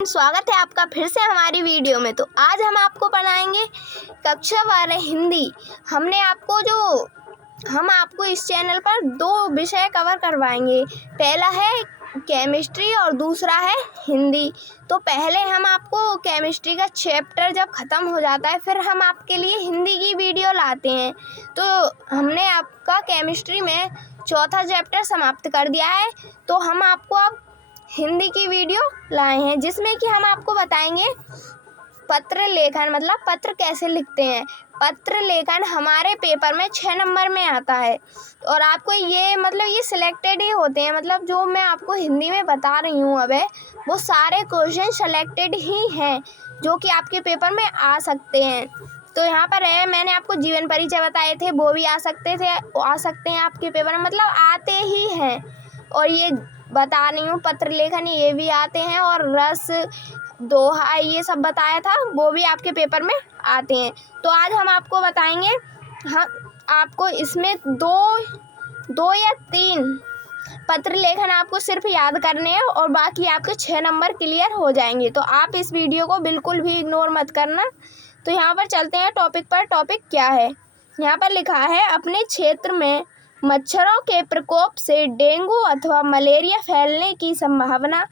स्वागत है आपका फिर से हमारी वीडियो में। तो आज हम आपको पढ़ाएंगे कक्षा 12 हिंदी। हम आपको इस चैनल पर दो विषय कवर करवाएंगे। पहला है केमिस्ट्री और दूसरा है हिंदी। तो पहले हम आपको केमिस्ट्री का चैप्टर जब ख़त्म हो जाता है फिर हम आपके लिए हिंदी की वीडियो लाते हैं। तो हमने आपका केमिस्ट्री में चौथा चैप्टर समाप्त कर दिया है, तो हम आपको अब हिंदी की वीडियो लाए हैं जिसमें कि हम आपको बताएंगे पत्र लेखन, मतलब पत्र कैसे लिखते हैं। पत्र लेखन हमारे पेपर में 6 नंबर में आता है और आपको ये सिलेक्टेड ही होते हैं। मतलब जो मैं आपको हिंदी में बता रही हूँ अब वो सारे क्वेश्चन सिलेक्टेड ही हैं जो कि आपके पेपर में आ सकते हैं। तो यहाँ पर है, मैंने आपको जीवन परिचय बताए थे, वो भी आ सकते हैं आपके पेपर में, मतलब आते ही हैं। और ये बता रही हूँ पत्र लेखन, ये भी आते हैं, और रस दोहा ये सब बताया था वो भी आपके पेपर में आते हैं। तो आज हम आपको बताएंगे, आपको इसमें दो या 3 पत्र लेखन आपको सिर्फ याद करने हैं और बाकी आपके 6 नंबर क्लियर हो जाएंगे। तो आप इस वीडियो को बिल्कुल भी इग्नोर मत करना। तो यहाँ पर चलते हैं टॉपिक पर। टॉपिक क्या है, यहाँ पर लिखा है, अपने क्षेत्र में मच्छरों के प्रकोप से डेंगू अथवा मलेरिया फैलने की संभावना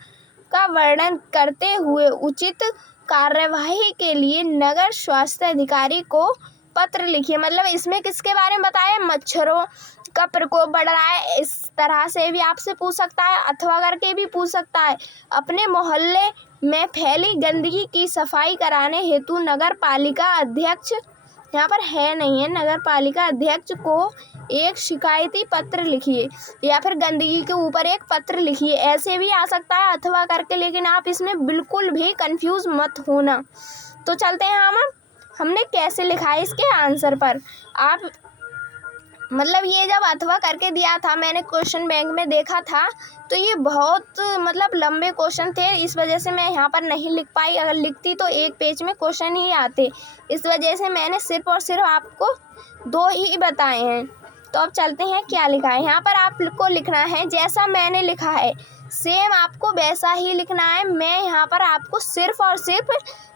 का वर्णन करते हुए उचित कार्यवाही के लिए नगर स्वास्थ्य अधिकारी को पत्र लिखिए। मतलब इसमें किसके बारे में बताया, मच्छरों का प्रकोप बढ़ रहा है, इस तरह से भी आपसे पूछ सकता है, अथवा करके भी पूछ सकता है। अपने मोहल्ले में फैली गंदगी की सफाई कराने हेतु नगर पालिका अध्यक्ष, यहाँ पर है नहीं है, नगर पालिका अध्यक्ष को एक शिकायती पत्र लिखिए या फिर गंदगी के ऊपर एक पत्र लिखिए। ऐसे भी आ सकता है अथवा करके, लेकिन आप इसमें बिल्कुल भी कंफ्यूज मत होना। तो चलते हैं हमने कैसे लिखा है इसके आंसर पर। आप ये जब अथवा करके दिया था, मैंने क्वेश्चन बैंक में देखा था, तो ये बहुत लंबे क्वेश्चन थे, इस वजह से मैं यहाँ पर नहीं लिख पाई। अगर लिखती तो एक पेज में क्वेश्चन ही आते, इस वजह से मैंने सिर्फ और सिर्फ आपको 2 ही बताए हैं। तो अब चलते हैं क्या लिखा है। यहाँ पर आपको लिखना है जैसा मैंने लिखा है सेम आपको वैसा ही लिखना है। मैं यहाँ पर आपको सिर्फ और सिर्फ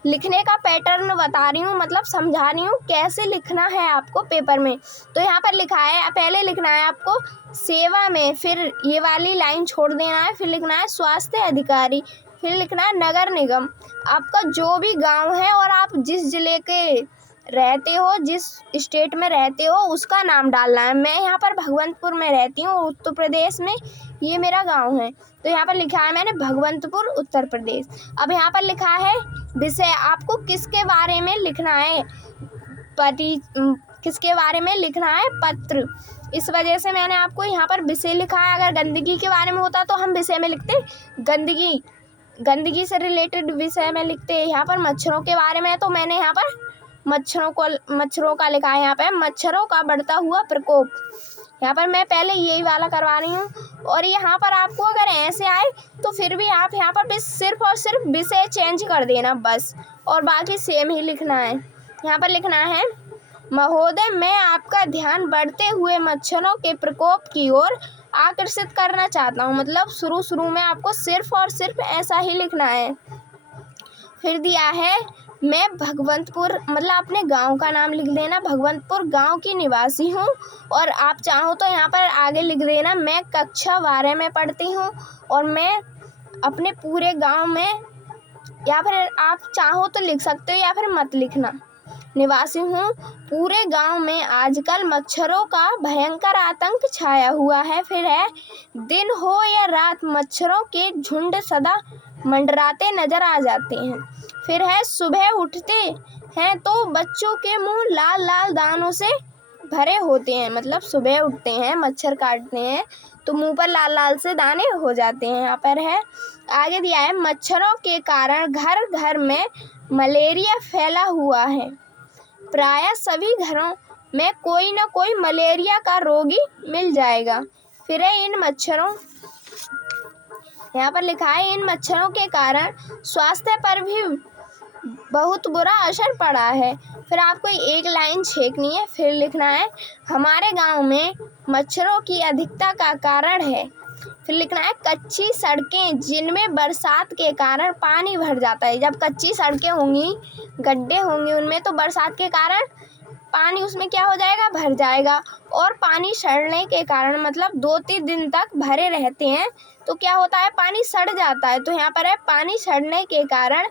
लिखने का पैटर्न बता रही हूँ, मतलब समझा रही हूँ कैसे लिखना है आपको पेपर में। तो यहाँ पर लिखा है, पहले लिखना है आपको सेवा में, फिर ये वाली लाइन छोड़ देना है, फिर लिखना है स्वास्थ्य अधिकारी, फिर लिखना है नगर निगम। आपका जो भी गांव है और आप जिस जिले के रहते हो, जिस स्टेट में रहते हो, उसका नाम डालना है। मैं यहाँ पर भगवंतपुर में रहती हूँ, उत्तर प्रदेश में, ये मेरा गांव है। तो यहाँ पर लिखा है मैंने भगवंतपुर, उत्तर प्रदेश। अब यहाँ पर लिखा है विषय, आपको किसके बारे में लिखना है, किसके बारे में लिखना है, पत्र। इस वजह से मैंने आपको यहाँ पर विषय लिखा है। अगर गंदगी के बारे में होता तो हम विषय में लिखते गंदगी से रिलेटेड विषय में लिखते। यहाँ पर मच्छरों के बारे में है तो मैंने यहाँ पर मच्छरों का लिखा है। यहाँ पे मच्छरों का बढ़ता हुआ प्रकोप, यहाँ पर मैं पहले यही वाला करवा रही हूँ। और यहाँ पर आपको अगर ऐसे आए तो फिर भी आप यहाँ पर सिर्फ और सिर्फ विषय चेंज कर देना बस, और बाकी सेम ही लिखना है। यहाँ पर लिखना है, महोदय मैं आपका ध्यान बढ़ते हुए मच्छरों के प्रकोप की ओर आकर्षित करना चाहता हूँ। मतलब शुरू में आपको सिर्फ और सिर्फ ऐसा ही लिखना है। फिर दिया है, मैं भगवंतपुर, मतलब अपने गांव का नाम लिख देना, भगवंतपुर गांव की निवासी हूं। और आप चाहो तो यहाँ पर आगे लिख देना, मैं कक्षा 12 में पढ़ती हूं और मैं अपने पूरे गांव में, या फिर आप चाहो तो लिख सकते हो या फिर मत लिखना, निवासी हूँ। पूरे गांव में आजकल मच्छरों का भयंकर आतंक छाया हुआ है। फिर है, दिन हो या रात मच्छरों के झुंड सदा मंडराते नजर आ जाते हैं। फिर है, सुबह उठते हैं तो बच्चों के मुंह लाल लाल दानों से भरे होते हैं। मतलब सुबह उठते हैं, मच्छर काटते हैं तो मुंह पर लाल लाल से दाने हो जाते हैं। यहाँ पर है, आगे दिया है, मच्छरों के कारण घर घर में मलेरिया फैला हुआ है। प्रायः सभी घरों में कोई न कोई मलेरिया का रोगी मिल जाएगा। फिर है, यहाँ पर लिखा है, इन मच्छरों के कारण स्वास्थ्य पर भी बहुत बुरा असर पड़ा है। फिर आपको एक लाइन छेकनी है, फिर लिखना है, हमारे गांव में मच्छरों की अधिकता का कारण है फिर लिखना है कच्ची सड़कें जिनमें बरसात के कारण पानी भर जाता है। जब कच्ची सड़कें होंगी, गड्ढे होंगे उनमें, तो बरसात के कारण पानी उसमें क्या हो जाएगा, भर जाएगा। और पानी सड़ने के कारण मतलब 2-3 दिन तक भरे रहते हैं तो क्या होता है, पानी सड़ जाता है। तो यहाँ पर है पानी सड़ने के कारण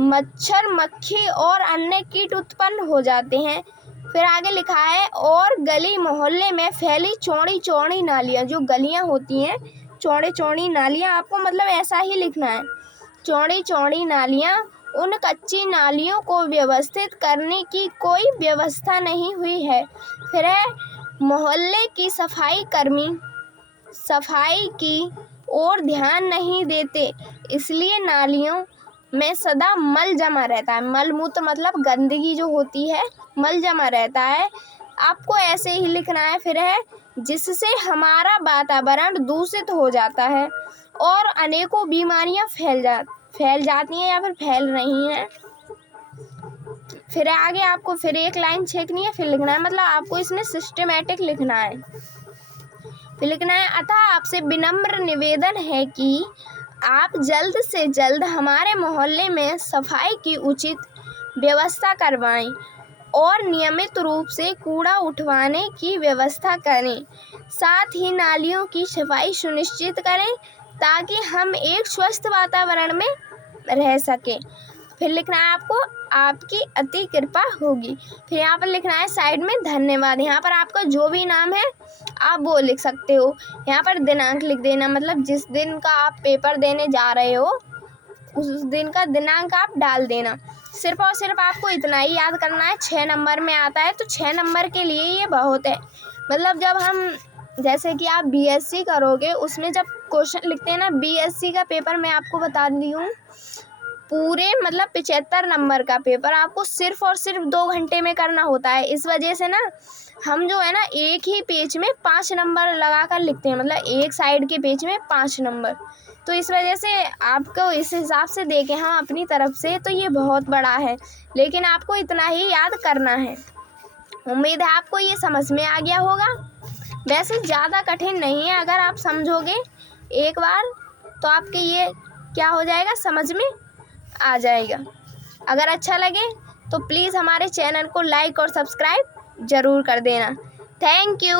मच्छर, मक्खी और अन्य कीट उत्पन्न हो जाते हैं। फिर आगे लिखा है और गली मोहल्ले में फैली चौड़ी चौड़ी नालियाँ, जो गलियाँ होती हैं चौड़ी चौड़ी नालियाँ, आपको मतलब ऐसा ही लिखना है, चौड़ी चौड़ी नालियाँ। उन कच्ची नालियों को व्यवस्थित करने की कोई व्यवस्था नहीं हुई है। फिर है मोहल्ले की सफाई कर्मी सफाई की ओर ध्यान नहीं देते, इसलिए नालियों में सदा मल जमा रहता है। मल मूत्र मतलब गंदगी जो होती है, मल जमा रहता है। आपको ऐसे ही लिखना है। फिर है जिससे हमारा वातावरण दूषित हो जाता है और अनेकों बीमारियां फैल जाती हैं या फिर फैल रही हैं। फिर आगे आपको फिर एक लाइन छेकनी है, फिर लिखना है, मतलब आपको इसमें सिस्टमेटिक लिखना है। फिर लिखना है अतः आपसे विनम्र निवेदन है कि आप जल्द से जल्द हमारे मोहल्ले में सफाई की उचित व्यवस्था करवाएं और नियमित रूप से कूड़ा उठवाने की व्यवस्था करें। साथ ही नालियों की सफाई सुनिश्चित करें ताकि हम एक स्वस्थ वातावरण में रह सकें। फिर लिखना है आपको आपकी अति कृपा होगी। फिर यहाँ पर लिखना है साइड में धन्यवाद। यहाँ पर आपका जो भी नाम है आप वो लिख सकते हो। यहाँ पर दिनांक लिख देना, मतलब जिस दिन का आप पेपर देने जा रहे हो उस दिन का दिनांक आप डाल देना। सिर्फ और सिर्फ आपको इतना ही याद करना है। 6 नंबर में आता है तो 6 नंबर के लिए ये बहुत है। मतलब जब हम जैसे कि आप बीएससी करोगे उसमें जब क्वेश्चन लिखते हैं ना, बीएससी का पेपर मैं आपको बता दी हूँ, पूरे मतलब 75 नंबर का पेपर आपको सिर्फ और सिर्फ 2 घंटे में करना होता है। इस वजह से ना हम जो है ना एक ही पेज में 5 नंबर लगा कर लिखते हैं, मतलब एक साइड के पेज में 5 नंबर। तो इस वजह से आपको इस हिसाब से देखें हम अपनी तरफ से तो ये बहुत बड़ा है, लेकिन आपको इतना ही याद करना है। उम्मीद है आपको ये समझ में आ गया होगा। वैसे ज़्यादा कठिन नहीं है, अगर आप समझोगे एक बार तो आपके ये क्या हो जाएगा, समझ में आ जाएगा। अगर अच्छा लगे तो प्लीज़ हमारे चैनल को लाइक और सब्सक्राइब ज़रूर कर देना। Thank you.